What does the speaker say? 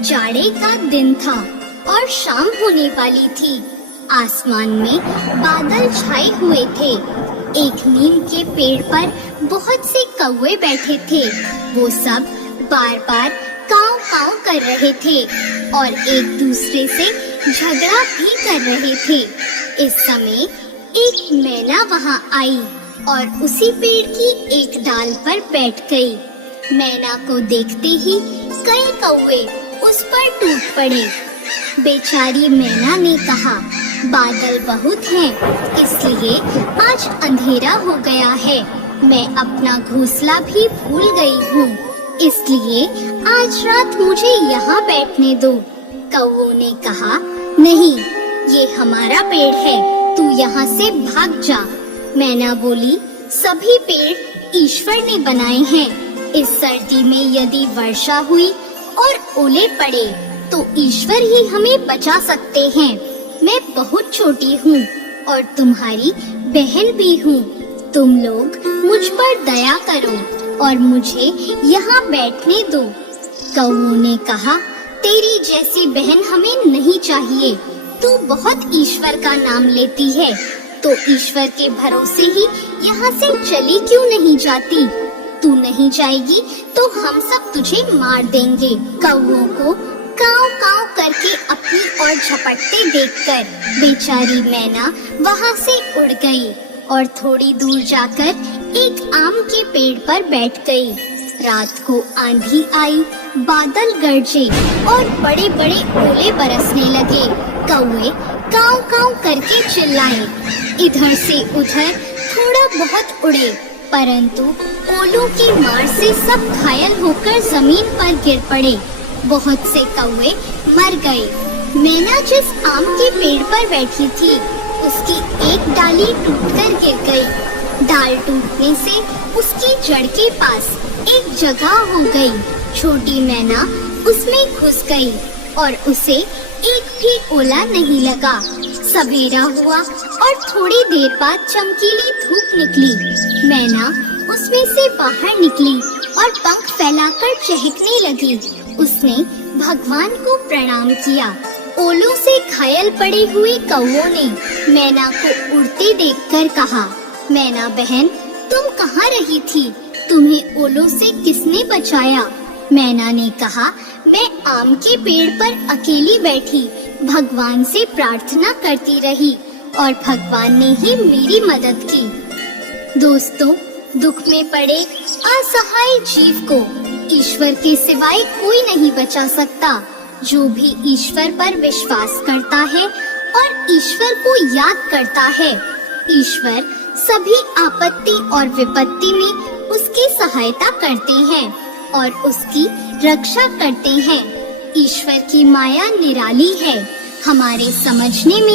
जाड़े का दिन था और शाम होने वाली थी। आसमान में बादल छाए हुए थे। एक नीम के पेड़ पर बहुत से कौवे बैठे थे। वो सब बार बार काव काव कर रहे थे और एक दूसरे से झगड़ा भी कर रहे थे। इस समय एक मैना वहाँ आई और उसी पेड़ की एक डाल पर बैठ गई। मैना को देखते ही कई कौवे उस पर टूट पड़े। बेचारी मैना ने कहा, बादल बहुत हैं, इसलिए आज अंधेरा हो गया है। मैं अपना घोंसला भी भूल गई हूँ, इसलिए आज रात मुझे यहाँ बैठने दो। कौवों ने कहा, नहीं, ये हमारा पेड़ है, तू यहाँ से भाग जा। मैना बोली, सभी पेड़ ईश्वर ने बनाए हैं। इस सर्दी में यदि वर्षा हुई और ओले पड़े तो ईश्वर ही हमें बचा सकते हैं। मैं बहुत छोटी हूँ और तुम्हारी बहन भी हूँ। तुम लोग मुझ पर दया करो और मुझे यहाँ बैठने दो। कौवों ने कहा, तेरी जैसी बहन हमें नहीं चाहिए। तू बहुत ईश्वर का नाम लेती है, तो ईश्वर के भरोसे ही यहाँ से चली क्यों नहीं जाती? तू नहीं जाएगी तो हम सब तुझे मार देंगे। कौवों को काव काव करके अपनी ओर झपटते देखकर बेचारी मैना वहाँ से उड़ गई और थोड़ी दूर जाकर एक आम के पेड़ पर बैठ गई। रात को आंधी आई, बादल गरजे और बड़े बड़े ओले बरसने लगे। कौवे काव काव करके चिल्लाए। इधर से उधर थोड़ा बहुत उड़े, परंतु ओलों की मार से सब घायल होकर जमीन पर गिर पड़े। बहुत से कौवे मर गए। मैना जिस आम के पेड़ पर बैठी थी, उसकी एक डाली टूटकर गिर गई। डाल टूटने से उसकी जड़ के पास एक जगह हो गई। छोटी मैना उसमें घुस गई और उसे एक भी ओला नहीं लगा। सवेरा हुआ और थोड़ी देर बाद चमकीली धूप निकली। मैना उसमें से बाहर निकली और पंख फैलाकर चहकने लगी। उसने भगवान को प्रणाम किया। ओलों से घायल पड़े हुए कौवों ने मैना को उड़ते देखकर कहा, मैना बहन, तुम कहाँ रही थी? तुम्हें ओलों से किसने बचाया? मैना ने कहा, मैं आम के पेड़ पर अकेली बैठी भगवान से प्रार्थना करती रही और भगवान ने ही मेरी मदद की। दोस्तों, दुख में पड़े असहाय जीव को ईश्वर के सिवाय कोई नहीं बचा सकता। जो भी ईश्वर पर विश्वास करता है और ईश्वर को याद करता है, ईश्वर सभी आपत्ति और विपत्ति में उसकी सहायता करते हैं और उसकी रक्षा करते हैं। ईश्वर की माया निराली है, हमारे समझने में